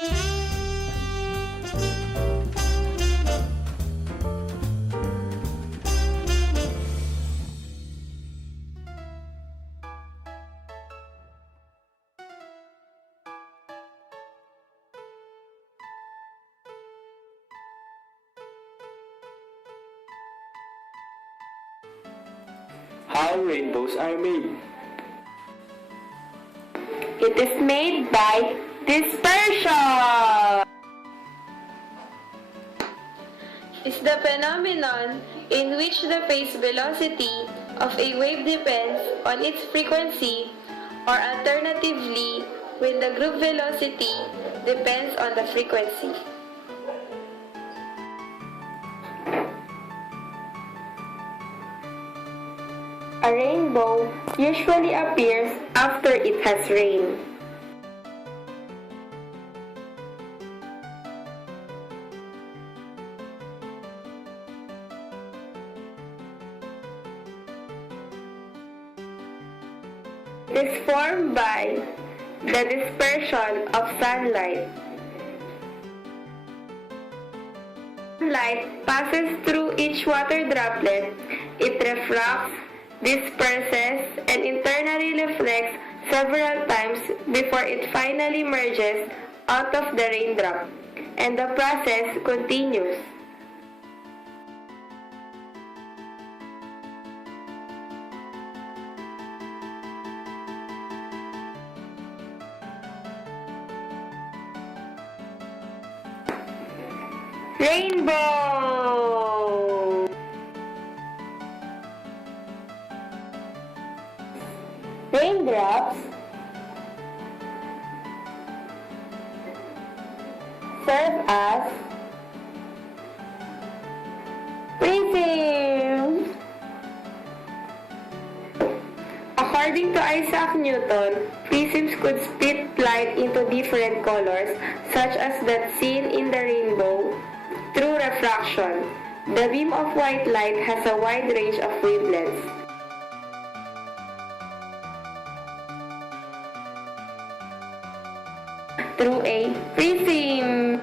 How rainbows are made. It is made by dispersion. Is the phenomenon in which the phase velocity of a wave depends on its frequency, or alternatively, when the group velocity depends on the frequency. A rainbow usually appears after it has rained. It is formed by the dispersion of sunlight. Light passes through each water droplet. It refracts, disperses, and internally reflects several times before it finally merges out of the raindrop, and the process continues. Rainbow! Raindrops serve as prisms. According to Isaac Newton, prisms could split light into different colors, such as that seen in the rainbow, through refraction. The beam of white light has a wide range of wavelengths. Through a prism.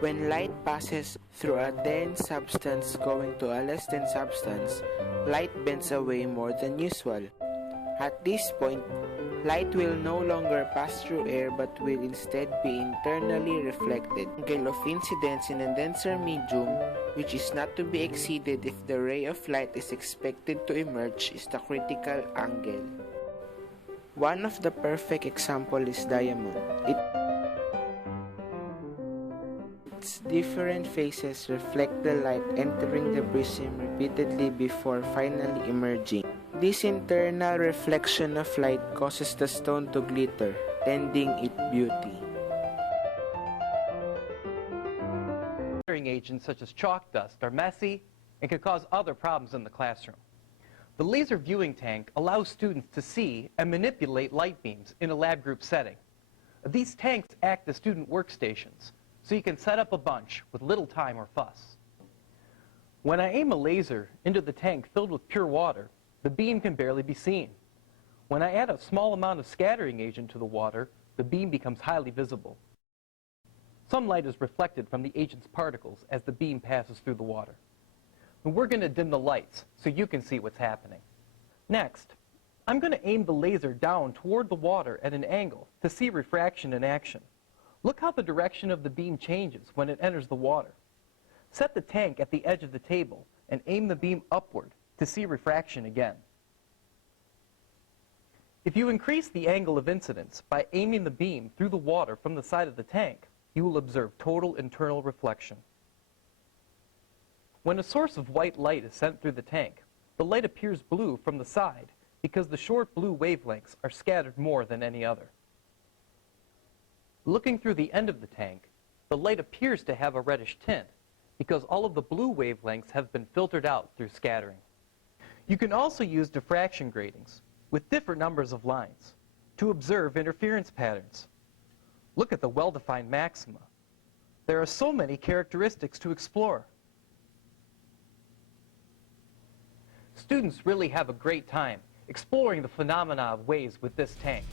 When light passes through a dense substance going to a less dense substance, light bends away more than usual. At this point, light will no longer pass through air but will instead be internally reflected. The angle of incidence in a denser medium, which is not to be exceeded if the ray of light is expected to emerge, is the critical angle. One of the perfect examples is diamond. Its different phases reflect the light entering the prism repeatedly before finally emerging. This internal reflection of light causes the stone to glitter, lending it beauty. Scattering agents such as chalk dust are messy and can cause other problems in the classroom. The laser viewing tank allows students to see and manipulate light beams in a lab group setting. These tanks act as student workstations, so you can set up a bunch with little time or fuss. When I aim a laser into the tank filled with pure water, the beam can barely be seen. When I add a small amount of scattering agent to the water, the beam becomes highly visible. Some light is reflected from the agent's particles as the beam passes through the water. And we're going to dim the lights so you can see what's happening. Next, I'm going to aim the laser down toward the water at an angle to see refraction in action. Look how the direction of the beam changes when it enters the water. Set the tank at the edge of the table and aim the beam upward to see refraction again. If you increase the angle of incidence by aiming the beam through the water from the side of the tank, you will observe total internal reflection. When a source of white light is sent through the tank, the light appears blue from the side because the short blue wavelengths are scattered more than any other. Looking through the end of the tank, the light appears to have a reddish tint because all of the blue wavelengths have been filtered out through scattering. You can also use diffraction gratings with different numbers of lines to observe interference patterns. Look at the well-defined maxima. There are so many characteristics to explore. Students really have a great time exploring the phenomena of waves with this tank.